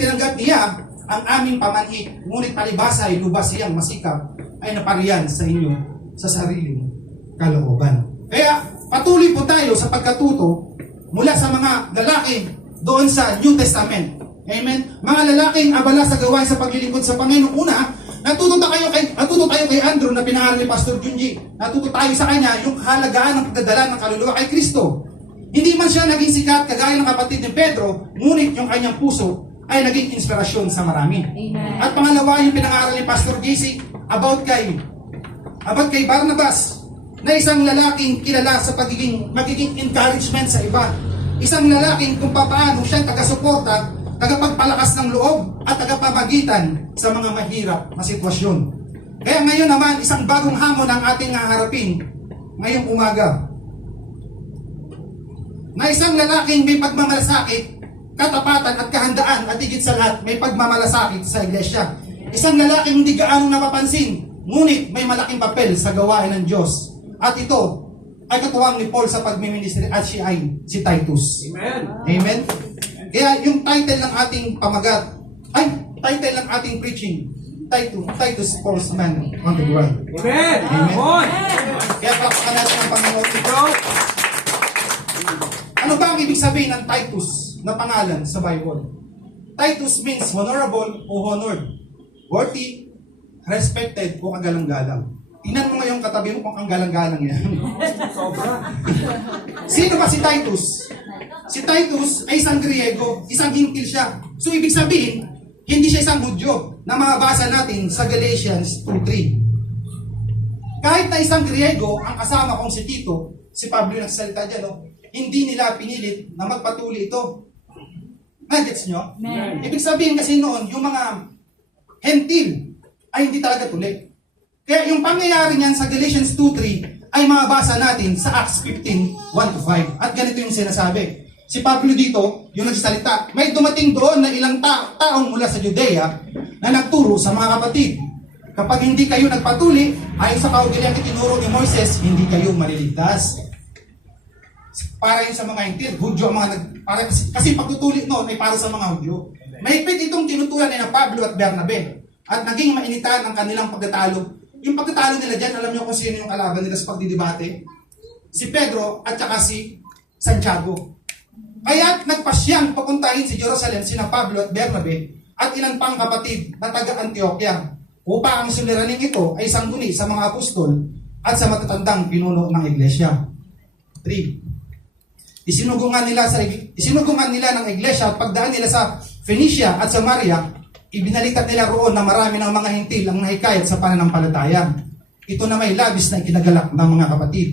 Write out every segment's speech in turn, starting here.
tinanggap niya ang aming pamanhik, ngunit palibhasa ay lubas siyang masikap ay napariyan sa inyo sa sariling kalooban. Kaya patuloy po tayo sa pagkatuto mula sa mga lalaki doon sa New Testament. Amen? Mga lalaking abala sa gawain sa paglilingkod sa Panginoon. Una, natuto tayo kay Andrew na pinangaral ni Pastor Junji. Natuto tayo sa kanya yung halagaan ng pagdadala ng kaluluwa kay Kristo. Hindi man siya naging sikat kagaya ng kapatid ni Pedro, ngunit yung kanyang puso ay naging inspirasyon sa marami. Amen. At pangalawa, yung pinangaral ni Pastor JC about kay Barnabas, na isang lalaking kilala sa magiging encouragement sa iba. Isang lalaking kung paano siyang taga-suporta, tagapagpalakas ng loob at tagapamagitan sa mga mahirap na sitwasyon. Kaya ngayon naman, isang bagong hamon ang ating haharapin ngayong umaga. Na isang lalaking may pagmamalasakit, katapatan at kahandaan at higit sa lahat may pagmamalasakit sa iglesia. Isang lalaking hindi gaano napapansin, ngunit may malaking papel sa gawain ng Diyos. At ito ay katuwang ni Paul sa pagmiministry at siya ay si Titus. Amen. Amen? Kaya yung title ng ating title ng ating preaching, Titus First Man on the Ground. Amen. Amen. Kaya palakpakan natin ang Panginoon ito. Ano ba ang ibig sabihin ng Titus na pangalan sa Bible? Titus means honorable o honored, worthy, respected o kagalang-galang. Tingnan mo ngayon katabi mo kung ang galang-galang yan. Sobra. Sino ba si Titus? Si Titus ay isang Griego, isang hintil siya. So ibig sabihin, hindi siya isang Hudyo na mababasa natin sa Galatians 2:3. Kahit na isang Griego, ang kasama kong si Tito, si Pablo yung nagsasalita dyan, no? Hindi nila pinilit na magpatuli ito. Nagets nyo? Amen. Ibig sabihin kasi noon, yung mga hentil ay hindi talaga tuli. Kaya yung pangyayari niyan sa Galatians 2:3 ay mababasa natin sa Acts 15:1-5. At ganito yung sinasabi. Si Pablo dito, yung nagsasalita, may dumating doon na ilang taong mula sa Judea na nagturo sa mga kapatid. Kapag hindi kayo nagpatuli, ayon sa kaugaliang itinuro ni Moises, hindi kayo maliligtas. Para yun sa mga hintil, Hudyo ang mga kasi pagtutuli noon ay para sa mga Hudyo. Mahigpit itong tinutulan ni na Pablo at Bernabe at naging mainitan ang kanilang pagtatalo. Yung pagtatalo nila dyan, alam niyo kung sino yung kalaban nila sa pagdidebate? Si Pedro at saka si Santiago. Kaya nagpasyang papuntahin si Jerusalem sina Pablo at Bernabe at ilan pang kapatid na taga-Antioquia upang ang suliraning ito ay sangguni sa mga apostol at sa matatandang pinuno ng iglesia. 3. Isinugungan nila ng iglesia at pagdaan nila sa Phoenicia at Samaria, ibinalikat nila roon na marami ng mga hintil ang nahikayat sa pananampalataya. Ito na may labis na ikinagalak ng mga kapatid.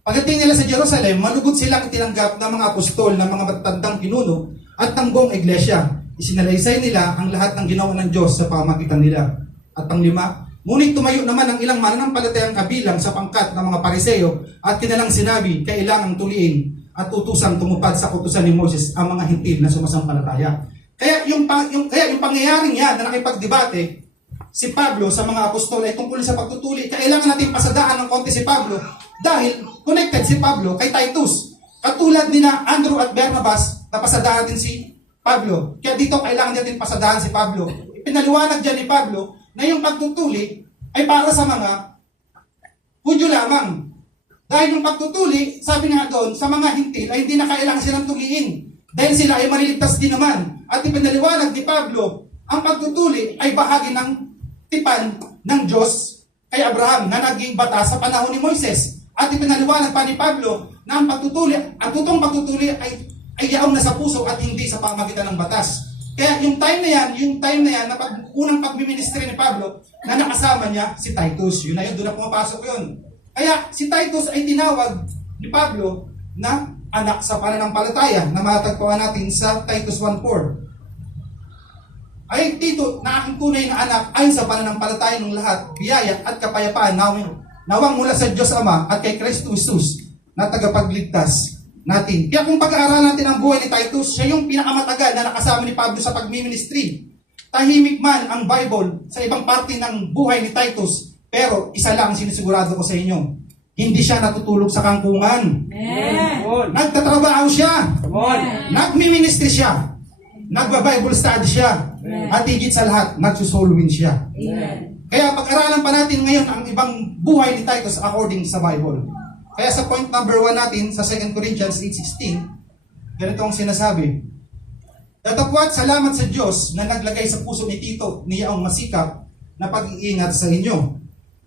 Pagdating nila sa Jerusalem, malugod silang tinanggap ng mga apostol, ng mga matatandang pinuno at ng buong iglesia. Isinalaysay nila ang lahat ng ginawa ng Diyos sa pamamagitan nila. At pang-5, ngunit tumayo naman ang ilang mananampalatayang kabilang sa pangkat ng mga Pariseo at kinalang sinabi, kailangang tuliin at utusang tumupad sa utusan ni Moses ang mga hintil na sumasampalataya. Kaya yung pangyayaring yan na nakipagdebate si Pablo sa mga apostol ay tungkol sa pagtutuli. Kailangan natin pasadaan ng konti si Pablo dahil connected si Pablo kay Titus. Katulad ni na Andrew at Barnabas na pasadaan din si Pablo. Kaya dito kailangan natin pasadaan si Pablo. Ipinaliwanag dyan ni Pablo na yung pagtutuli ay para sa mga Hudyo lamang. Dahil yung pagtutuli, sabi nga doon, sa mga hintil ay hindi na kailangan silang tuliin. Dahil sila ay maliligtas din naman. At ipinaliwanag ni Pablo, ang pagtutuli ay bahagi ng tipan ng Diyos kay Abraham na naging batas sa panahon ni Moises. At ipinaliwanag pa ni Pablo na ang totoong pagtutuli ay yaong nasa puso at hindi sa pamamagitan ng batas. Kaya yung time na yan na unang pagbiministry ni Pablo, na nakasama niya si Titus. Yun na yun, doon na pumapasok yun. Kaya si Titus ay tinawag ni Pablo na anak sa pananampalataya na matatagpuan natin sa Titus 1:4. Ay Tito, na aking tunay na anak ayon sa pananampalataya ng lahat, biyaya at kapayapaan nawang mula sa Diyos Ama at kay Kristo Jesus na tagapagligtas natin. Kaya kung pag-aaralan natin ang buhay ni Titus, siya yung pinakamatagal na nakasama ni Pablo sa pagmiministry. Tahimik man ang Bible sa ibang parte ng buhay ni Titus, pero isa lang sinisigurado ko sa inyo, hindi siya natutulog sa kangkungan. Amen. Nagtatrabaho siya. Nagmi-ministry siya. nagba-Bible study siya. At higit sa lahat, nagsusoul win siya. Kaya pag-aralan pa natin ngayon ang ibang buhay ni Titus according sa Bible. Kaya sa point number 1 natin, sa 2 Corinthians 8:16, ganito ang sinasabi. Datapwat salamat sa Diyos na naglagay sa puso ni Tito niya ang masikap na pag-iingat sa inyo.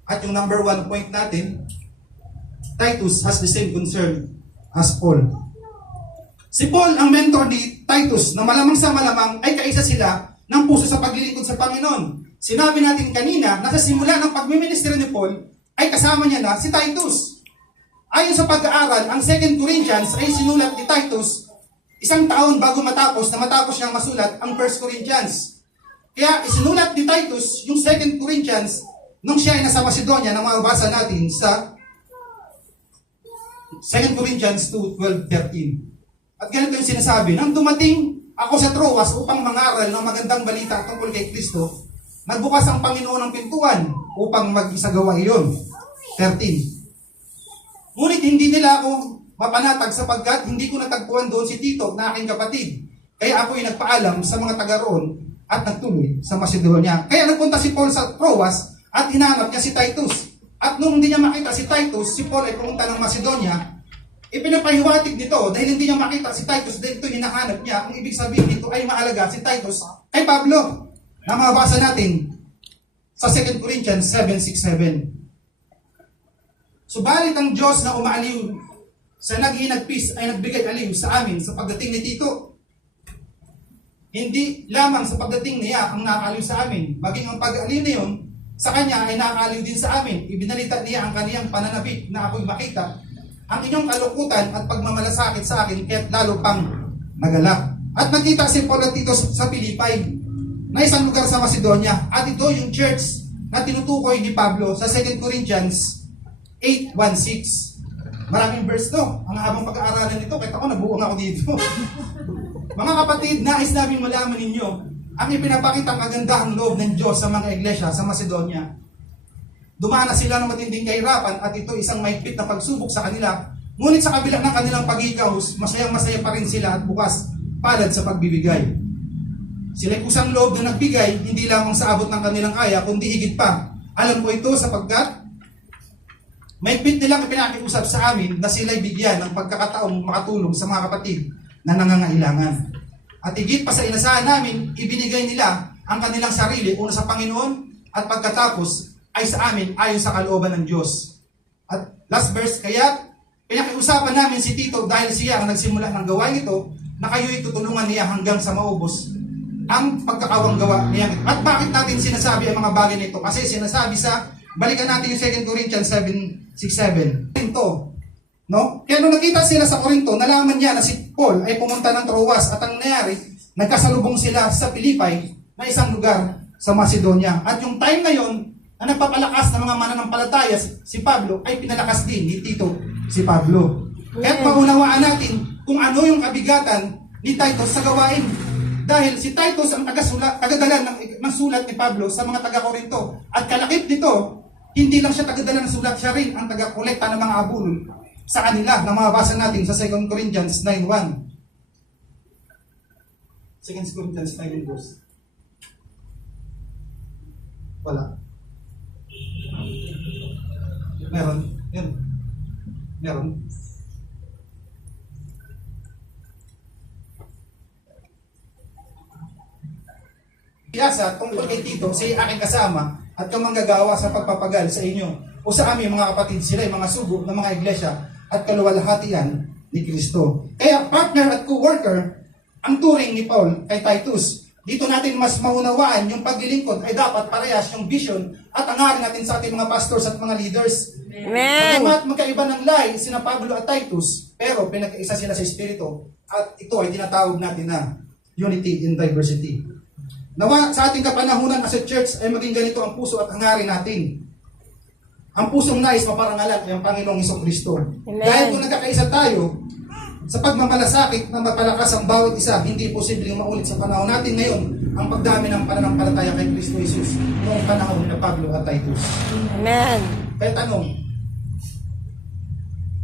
At yung number 1 point natin, Titus has the same concern as Paul. Si Paul ang mentor ni Titus na malamang sa malamang ay kaisa sila ng puso sa paglilingkod sa Panginoon. Sinabi natin kanina na sa simula ng pagmiministry ni Paul ay kasama niya na si Titus. Ayon sa pag-aaral, ang 2 Corinthians ay sinulat ni Titus 1 taon bago matapos niyang masulat ang 1 Corinthians. Kaya isinulat ni Titus yung 2 Corinthians nung siya ay nasa Macedonia na mababasa natin sa 2 Corinthians 2:12-13. At ganito yung sinasabi, nang dumating ako sa Troas upang mangaral ng magandang balita tungkol kay Kristo, nagbukas ang Panginoon ng pintuan upang mag-isagawa iyon. 13. Ngunit hindi nila ako mapanatag sapagkat hindi ko natagpuan doon si Tito na aking kapatid. Kaya ako'y nagpaalam sa mga taga roon at nagtuloy sa Macedonia. Kaya nagpunta si Paul sa Troas at hinanap niya si Titus. At nung hindi niya makita si Titus, si Paul ay pumunta ng Macedonia. Ipinapahiwatig nito dahil hindi niya makita si Titus dahil ito hinahanap niya. Ang ibig sabihin nito ay maalaga si Titus kay Pablo na mabasa natin sa 2 Corinthians 7:6-7. Subalit ang Diyos na umaaliw sa naghinagpis ay nagbigay aliw sa amin sa pagdating ni Tito. Hindi lamang sa pagdating niya ang nakaliw sa amin, maging ang pag-aliw na yun sa kanya ay nakaliw din sa amin. Ibinalita niya ang kaniyang pananabik na ako'y makita ang inyong kalukutan at pagmamalasakit sa akin kaya't lalo pang nagalak. At nakita si Paul at Tito sa Pilipay na isang lugar sa Macedonia at ito yung church na tinutukoy ni Pablo sa 2 Corinthians 8:1-6. Maraming verse to. Ang habang pag-aaralan nito, kahit ako nabuong ako dito. Mga kapatid, nais namin malaman ninyo ang ipinapakitang kagandahang loob ng Diyos sa mga iglesia sa Macedonia. Dumanas sila ng matinding kahirapan at ito isang mahigpit na pagsubok sa kanila. Ngunit sa kabila ng kanilang pag-ikahos, masayang-masaya pa rin sila at bukas palad sa pagbibigay. Sila'y kusang loob na nagbigay, hindi lamang sa abot ng kanilang kaya, kundi higit pa. Alam ko ito sapagkat mahigpit nilang ipinakiusap sa amin na sila'y bigyan ng pagkakataong makatulong sa mga kapatid na nangangailangan. At higit pa sa inasahan namin, ibinigay nila ang kanilang sarili una sa Panginoon at pagkatapos ay sa amin ayon sa kalooban ng Diyos. At last verse, kaya pinakiusapan namin si Tito dahil siya ang nagsimula ng gawain ito na kayo'y tutulungan niya hanggang sa maubos ang pagkakawang gawa niya. At bakit natin sinasabi ang mga bagay nito? Kasi sinasabi sa, balikan natin yung 2 Corinthians 7:6-7. Ito, no? Kaya nung nakita sila sa Corinto, nalaman niya na si Paul ay pumunta ng Troas at ang nangyari, nagkasalubong sila sa Pilipay na isang lugar sa Macedonia. At yung time na yon, na nagpapalakas ng mga mananampalataya si Pablo, ay pinalakas din ni Tito si Pablo. Kaya't maunawaan natin kung ano yung kabigatan ni Titus sa gawain. Dahil si Titus ang tagadala ng sulat ni Pablo sa mga taga-Corinto. At kalakip nito, hindi lang siya tagadala ng sulat, siya rin ang taga-kolekta ng mga abulon sa kanila na mababasa natin sa 2 Corinthians 9:1. 2 Corinthians 9:1. Wala. Meron. Yun. Meron. Iyasa, tungkol kay Tito, siya aking kasama at kamanggagawa sa pagpapagal sa inyo o sa aming mga kapatid, sila ay mga sugo ng mga iglesia at kaluwalhatian ni Kristo. Kaya partner at co-worker ang turing ni Paul kay Titus. Dito natin mas maunawaan yung paglilingkod ay dapat parehas yung vision at hangarin natin sa ating mga pastors at mga leaders. Amen. Pagkamat magkaiba ng lahi sina Pablo at Titus, pero pinagkaisa sila sa Espiritu at ito ay tinatawag natin na unity in diversity. Nawa sa ating kapanahunan as a church ay maging ganito ang puso at hangarin natin. Ang pusong nais maparangalan ay ang Panginoong Hesukristo. Dahil kung nagkakaisa tayo, sa pagmamalasakit na mapalakas ang bawat isa, hindi posibleng maulit sa panahon natin ngayon ang pagdami ng pananampalataya kay Kristo Jesus noong panahon na Pablo at Titus. Amen. Kaya tanong,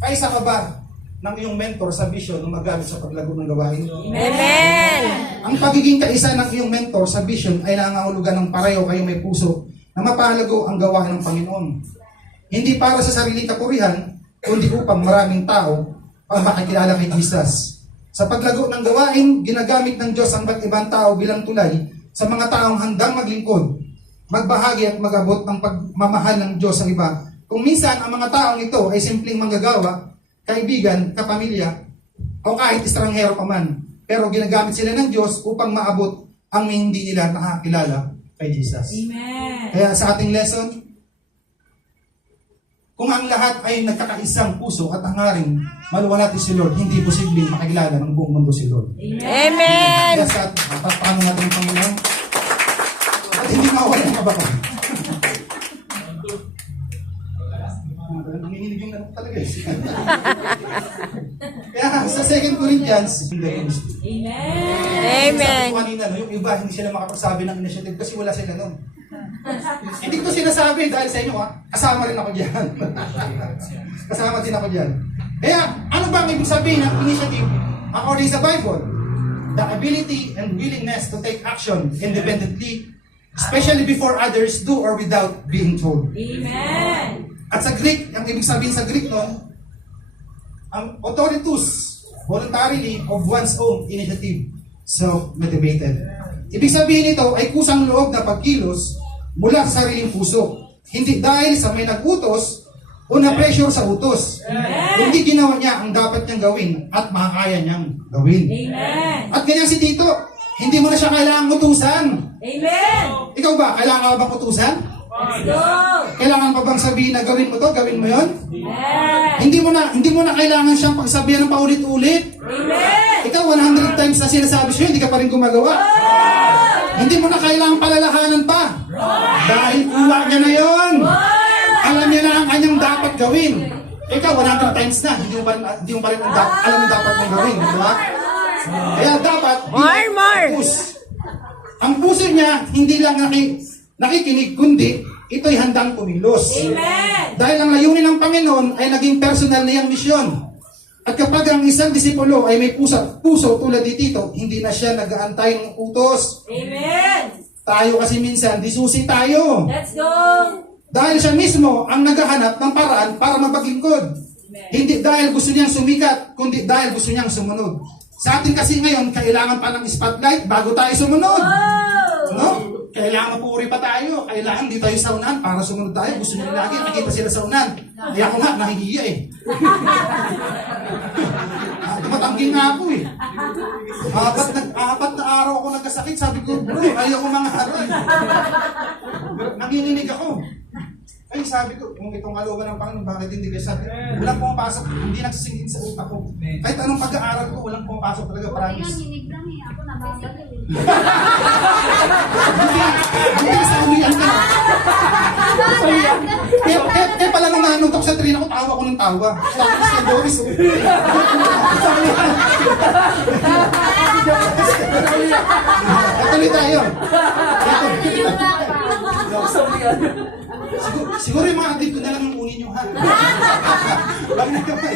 kaisa ka ba ng iyong mentor sa vision na magamit sa paglago ng gawain? Amen. Ang pagiging kaisa ng iyong mentor sa vision ay nangangahulugan ng pareho kayong may puso na mapahalago ang gawain ng Panginoon. Hindi para sa sariling kapurihan, kundi upang maraming tao ang makakilala kay Jesus. Sa paglago ng gawain, ginagamit ng Diyos ang iba't ibang tao bilang tulay sa mga taong handang maglingkod, magbahagi at mag-abot ng pagmamahal ng Diyos sa iba. Kung minsan ang mga taong ito ay simpleng manggagawa, kaibigan, kapamilya, o kahit estranghero pa man, pero ginagamit sila ng Diyos upang maabot ang hindi nila nakakilala kay Jesus. Amen. Kaya sa ating lesson, kung ang lahat ay nagkakaisang puso at hangarin, maluwalhati si Lord, hindi posibleng makilala ng buong mundo si Lord. Amen. Kaya sa paano natin ang Panginoon, at hindi mawala ang kabako. Nanginginig yung naman talaga. Kaya sa 2 Corinthians, Amen. sabi ko kanina, no, yung iba, hindi sila makapagsabi ng initiative kasi wala sila nun. Hindi ko sinasabi dahil sa inyo, kasama rin ako dyan. Kasama din ako dyan. Kaya, ano ba ang ibig sabihin ng initiative? According sa Bible, the ability and willingness to take action independently, especially before others do or without being told. Amen. At sa Greek, ang ibig sabihin sa Greek nun, ang authoritus, voluntarily of one's own initiative, self-motivated. Ibig sabihin nito ay kusang loob na pagkilos mula sa sariling puso. Hindi dahil sa may nag-utos o na-pressure sa utos. Hindi ginawa niya ang dapat niyang gawin at makakaya niyang gawin. Amen. At ganyan si Tito, hindi mo na siya kailangang utusan. Amen. Ikaw ba, kailangan ka bang utusan? Let's go. Kailangan pa bang sabihin na gawin mo to, gawin mo yon? Amen. Hindi mo na kailangan siyang pagsabihan ng paulit-ulit. Amen. Ikaw 100 times na sinasabi siya, hindi ka pa rin gumagawa. Hindi mo na kailangang palalahanan pa. Dahil kuha niya na yon. Alam niya na ang kanyang dapat gawin. Ikaw 100 times na, hindi mo pa rin alam ang dapat mong gawin. Di ba? Kaya dapat, ang puso niya, hindi lang nakikinig, kundi ito'y handang kumilos. Amen. Dahil ang layunin ng Panginoon ay naging personal na iyang misyon. At kapag ang isang disipulo ay may puso tulad ni Tito, hindi na siya nag-aantay ng utos. Amen. Tayo kasi minsan, disusi tayo. Let's go. Dahil siya mismo ang naghahanap ng paraan para mapaglingkod. Hindi dahil gusto niyang sumikat, kundi dahil gusto niyang sumunod. Sa atin kasi ngayon, kailangan pa ng spotlight bago tayo sumunod. No? Kailangan mapuri pa tayo. Kailangan di tayo sa unahan para sumunod tayo. Gusto nyo lagi, nakikita sila sa unahan. Kaya ako nga, nahihiya eh. Tumatangking nga ako eh. Apat na araw ako nagkasakit. Sabi ko, bro, ayaw ko mga haroy. Nanginginig ako. Ay, sabi ko, kung itong kalooban ng Panginoon, bakit hindi kayo sabi? Walang pumapasok, hindi nagsisingin sa utak ko. Kahit anong pag-aaral ko, walang pumapasok talaga, promise. Nanginig lang eh. Ako nababalik. Hindi sa umiyan ka. Kaya pala nung nanuntok sa train ako, tawa ko ng tawa. Tapos si Doris, Tuloy tayo. Siguro yung mga adik ko na lang yung unin nyo, ha? Bang na kamay.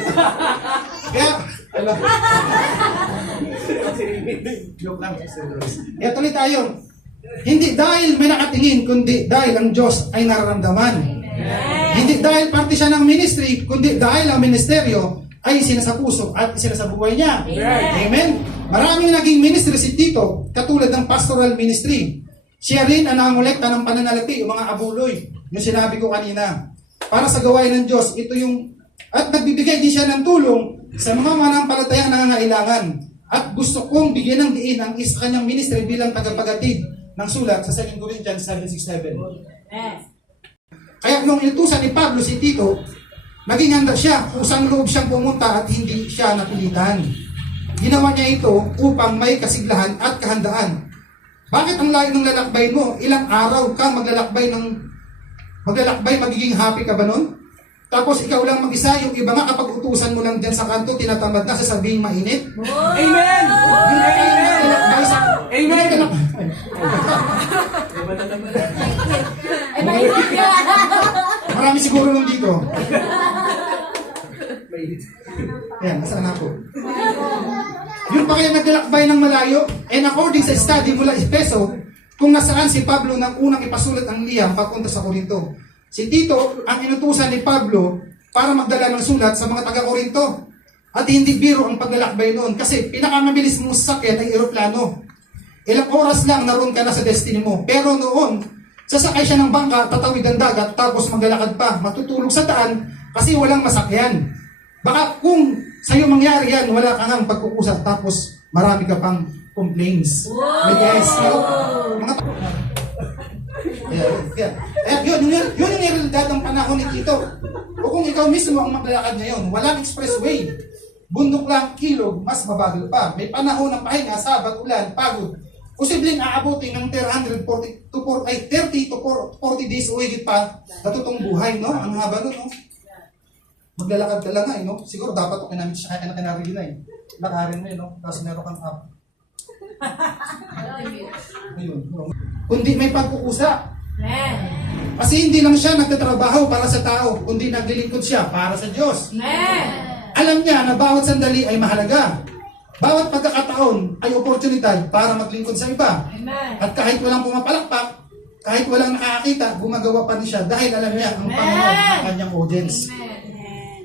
Kaya, alam. Joke lang. Kaya tuloy tayo. Hindi dahil may nakatingin, kundi dahil ang Diyos ay nararamdaman. Hindi dahil parte siya ng ministry, kundi dahil ang ministeryo ay sinasa puso at sinasa buhay niya. Amen? Maraming naging ministry si Tito, katulad ng pastoral ministry. Siya rin ang nangolekta ng pananalapi, yung mga abuloy. Yung sinabi ko kanina. Para sa gawain ng Diyos, ito yung... At nagbibigay din siya ng tulong sa mga manampalatayang nangangailangan. At gusto kong bigyan ng diin ang isa kanyang ministry bilang tagapagatid ng sulat sa 2 Corinthians 7:6-7. Kaya nung inutusan ni Pablo si Tito, naging handa siya, kusang loob siyang pumunta at hindi siya napilitan. Ginawa niya ito upang may kasiglahan at kahandaan. Bakit ang layo ng lalakbay mo? Ilang araw ka maglalakbay, magiging happy ka ba nun? Tapos ikaw lang mag-isa, yung iba nga kapag utusan mo lang dyan sa kanto, tinatamad na, sasabihin mainit. Amen. Amen! Marami siguro nung dito. Ayan, nasaan ako? Yung pa kaya naglalakbay tayo ng malayo, and according sa study mula Efeso, kung nasaan si Pablo nang unang ipasulat ang liham papunta sa Korinto. Si Tito ang inutusan ni Pablo para magdala ng sulat sa mga taga-Korinto. At hindi biro ang paglalakbay noon kasi pinakamabilis mong sakyan ay eroplano. Ilang oras lang naroon ka na sa destiny mo. Pero noon, sasakay siya ng bangka, tatawid ang dagat, tapos maglalakad pa, matutulog sa daan kasi walang masakyan. Baka kung sa'yo mangyari yan, wala ka nang pagkukusap, tapos marami ka pang complaints. May guys, mga yun yung realidad ng panahon ni Tito. O kung ikaw mismo ang maglalakad ngayon, walang expressway. Bundok lang, kilog, mas mabagal pa. May panahon ng pahinga, sabat, ulan, pagod. Posibleng aabutin ng 30 to 40 days o higit pa na totoong buhay, no? Ang haba nun, no? Maglalakad ka lang nga, no? Siguro dapat ito kinamit siya kaya na kinarili na, eh. Lakarin mo, no? Tapos meron kang app. Ayun. Kundi may pagkukusa. Amen. Kasi hindi lang siya nagtatrabaho para sa tao, kundi naglilingkod siya para sa Diyos. Amen. Alam niya na bawat sandali ay mahalaga. Bawat pagkakataon ay oportunidad para maglingkod sa iba. Amen. At kahit walang pumapalakpak, kahit walang nakakita, gumagawa pa rin siya dahil alam niya ang Panginoon ang kanyang audience.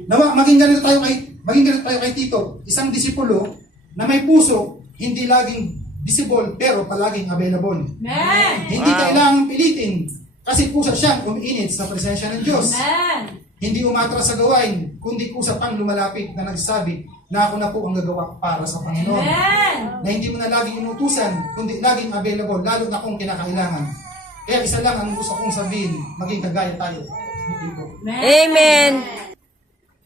Nawa, maging ganito tayo kay Tito, isang disipulo na may puso, hindi laging visible pero palaging available. Amen. Hindi kailangang pilitin kasi kusa siyang umiinit sa presensya ng Diyos. Amen. Hindi umatras sa gawain, kundi kusa pang lumalapit na nagsasabi na ako na po ang gagawa para sa Panginoon. Amen. Na hindi mo na laging inutusan, kundi laging available, lalo na kung kinakailangan. Kaya isa lang ang gusto kong sabihin, maging kagaya tayo. Amen.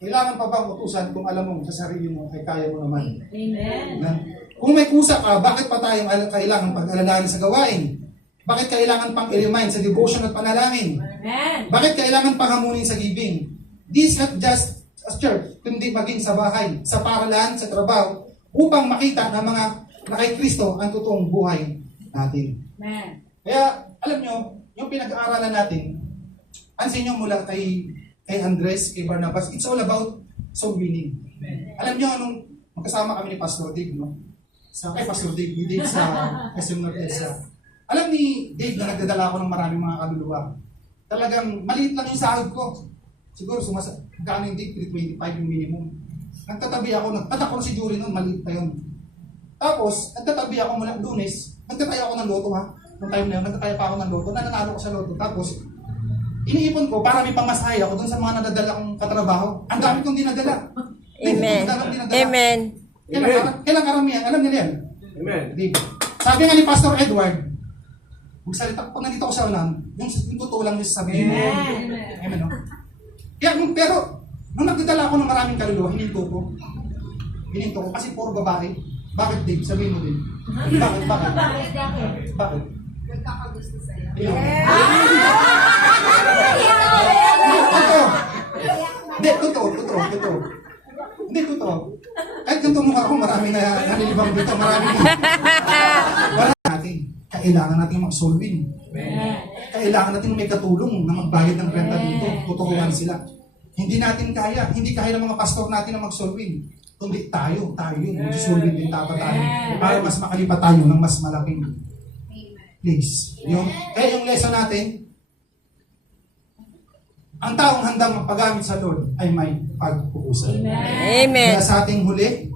Kailangan pa bang utusan kung alam mo sa sarili mo ay kaya mo naman? Amen. Na, kung may kusa ka, bakit pa tayo kailangan pag-alalahanin sa gawain? Bakit kailangan pang i-remind sa devotion at panalangin? Amen. Bakit kailangan pang hamunin sa giving? This not just as church, kundi maging sa bahay, sa paralan, sa trabaho, upang makita ng mga na kay Kristo ang totoong buhay natin. Amen. Kaya, alam nyo, yung pinag-aaralan natin, ansin nyo mula kay Andres, kay Barnabas, it's all about soul winning. Alam nyo, nung magkasama kami ni Pastor Dave, no? Kay Pastor Dave, ni Dave sa SM North EDSA. Alam ni Dave na nagdadala ako ng maraming mga kaluluwa. Talagang maliit lang yung sahod ko. Siguro gano'n yung Dave, 325 yung minimum. Nagtatabi ako, nagtatak ko si Jury noon, maliit pa yun. Tapos, nagtatabi ako mula Lunes, nagtataya ako ng loto ha. Noong time na yun, nagtataya pa ako ng loto, nananalo ko sa loto. Tapos, iniipon ko para may pamasahe ako dun sa mga nadadala kong katrabaho. Ang dami kong dinadala. Amen. Amen. Kailang karamihan, alam nila yan. Amen. Dave. Sabi nga ni Pastor Edward, magsalita, pag nandito ako sa ulam, yung totoo lang yung sasabihin mo. Amen, no? Kaya, pero, nung nagdadala ako ng maraming kaluluwa, hininto ko. Kasi puro babae. Bakit, Dave? Sabihin mo din. Bakit? Bakit? Nagkakagusto sa'yo. Ayun. Totoo. Hindi, totoo. Hindi, totoo. Kahit ganito mukha ko, marami na nalilibang dito. Marami natin. Kailangan natin mag-solving. Kailangan natin may katulong na magbayad ng renta dito. Tuturuan sila. Hindi natin kaya. Hindi kaya ng mga pastor natin na mag-solving. Kundi tayo yun. Mag-solving din dapat tayo. Para mas makalipat tayo ng mas malaking place. Kaya yung lesson natin, ang taong handang magpagamit sa Lord ay may pag-uusap. Amen. Kaya sa ating huli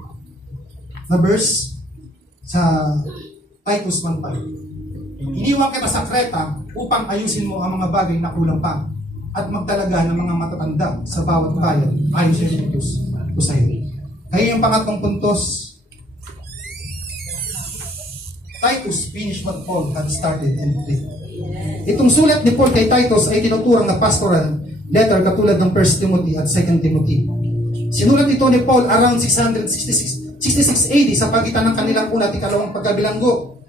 na verse sa Titus 1:5. Iniwan kita sa Creta upang ayusin mo ang mga bagay na kulang pa at magtalaga ng mga matatanda sa bawat bayan ayon sa Titus o sa iyo. Kaya yung pangatlong puntos, Titus finished what Paul had started and did. Itong sulat ni Paul kay Titus ay tinuturang na pastoral letter katulad ng 1 Timothy at 2 Timothy. Sinulat ito ni Paul around 666 AD sa pagitan ng kanilang una at ikalawang pagkabilanggo.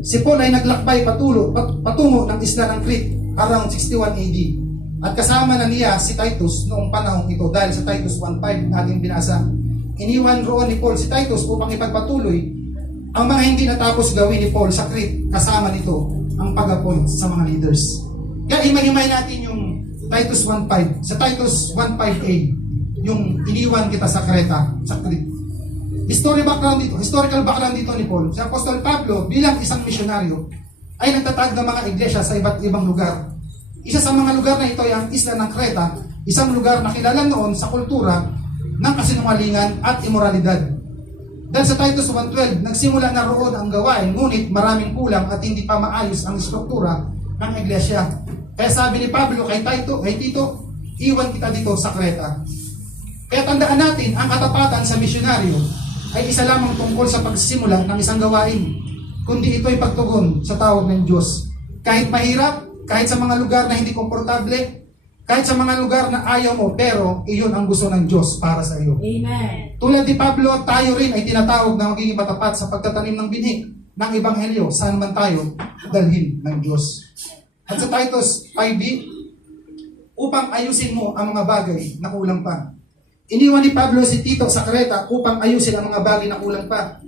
Si Paul ay naglakbay patungo ng isla ng Crete around 61 AD. At kasama na niya si Titus noong panahong ito dahil sa Titus 1:5 nating binasa. Iniwan roon ni Paul si Titus upang ipagpatuloy ang mga hindi natapos gawin ni Paul sa Crete, kasama nito ang pag-appoint sa mga leaders. Kaya imay natin yung Titus 1:5. Sa Titus 1:5a, yung iniwan kita sa Crete, sa Crete. historical background dito ni Paul. Si Apostol Pablo bilang isang misyonaryo ay nagtatag ng mga iglesia sa iba't ibang lugar. Isa sa mga lugar na ito ay ang isla ng Creta, isang lugar na kilala noon sa kultura ng kasinungalingan at imoralidad. Dahil sa Titus 1:12, nagsimula na roon ang gawain, ngunit maraming kulang at hindi pa maayos ang struktura ng iglesia. Kaya sabi ni Pablo kay Tito, iwan kita dito sa Creta. Kaya tandaan natin, ang katapatan sa misyonaryo ay isa lamang tungkol sa pagsisimula ng isang gawain, kundi ito ay pagtugon sa tawag ng Diyos. Kahit mahirap, kahit sa mga lugar na hindi komportable, kahit sa mga lugar na ayaw mo, pero iyon ang gusto ng Diyos para sa iyo. Amen. Tulad ni Pablo, tayo rin ay tinatawag na magiging matapat sa pagtatanim ng binig ng Ebanghelyo, saan man tayo dalhin ng Diyos. At sa Titus 5b, upang ayusin mo ang mga bagay na kulang pa. Iniwan ni Pablo si Tito sa Creta upang ayusin ang mga bagay na kulang pa.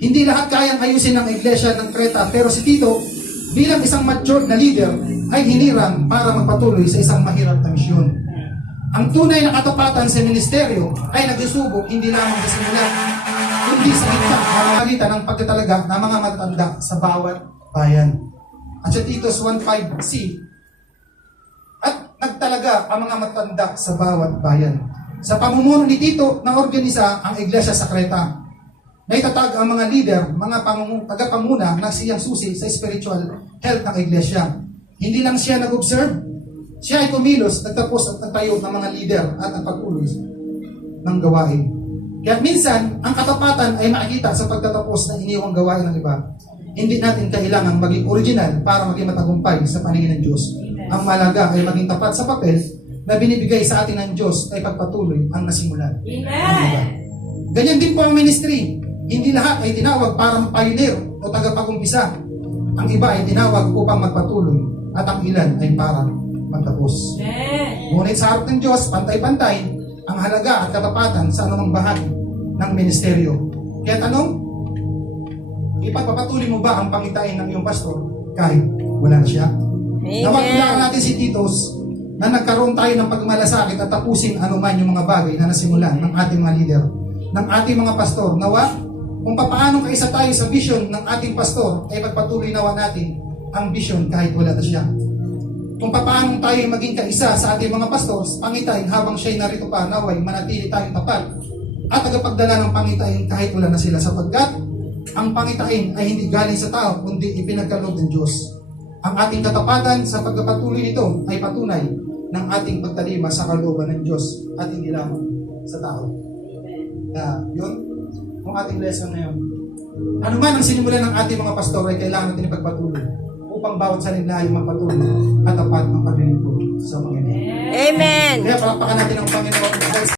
Hindi lahat kayang ayusin ng iglesia ng Creta, pero si Tito, bilang isang matured na leader, ay hinirang para magpatuloy sa isang mahirap na misyon. Ang tunay na katapatan sa ministeryo ay nagsusubok hindi lamang sa simula, kundi sa gitna ng pamamagitan ng pagtatalaga ng mga matatanda sa bawat bayan. At sa Titus 1:5c, at nagtalaga ang mga matanda sa bawat bayan. Sa pamumuno ni Tito, na-organisa ang iglesia sa Creta. Naitatag ang mga leader, mga tagapanguna na siyang susi sa spiritual health ng iglesia. Hindi lang siya nag-observe, siya ay kumilos, nagtapos at nagtayo ng mga leader at nagpatuloy ng gawain. Kaya minsan, ang katapatan ay makikita sa pagtatapos ng iniwang gawain ng iba. Hindi natin kailangang maging original para maging matagumpay sa paningin ng Diyos. Ang malaga ay maging tapat sa papel na binibigay sa atin ng Diyos ay pagpatuloy ang nasimulan. Amen. Ganyan din po ang ministry. Hindi lahat ay tinawag para pioneer o tagapag-umpisa. Ang iba ay tinawag upang magpatuloy at ang ilan ay para magtapos. Amen. Ngunit sa harap ng Diyos, pantay-pantay ang halaga at katapatan sa anumang bahagi ng ministeryo. Kaya tanong, ipagpapatuloy mo ba ang pangitain ng iyong pastor kahit wala na siya? Nawagpulaan natin si Titus na nagkaroon tayo ng pagmalasakit at tapusin anuman yung mga bagay na nasimulan ng ating mga leader, ng ating mga pastor. Nawa, kung paano kaisa tayo sa vision ng ating pastor, ay pagpatuloy nawa natin ang vision kahit wala na siya. Kung paano tayo maging kaisa sa ating mga pastors, pangitain habang siya'y narito pa, naway manatili tayong tapat at tagapagdala ng pangitain kahit wala na sila, sapagkat ang pangitain ay hindi galing sa tao, kundi ipinagkaloob ng Diyos. Ang ating katapatan sa pagpapatuloy nito ay patunay ng ating pagtalima sa kalooban ng Diyos at hindi lamang sa tao. Yun, ang ating lesson na yun. Ano man ang sinimulan ng ating mga pastor ay kailangan natin ipagpatuloy upang bawat salita ay magpatuloy at tapat ng paglilingkod sa Panginoon. Amen. Kaya palakpakan natin ang Panginoon.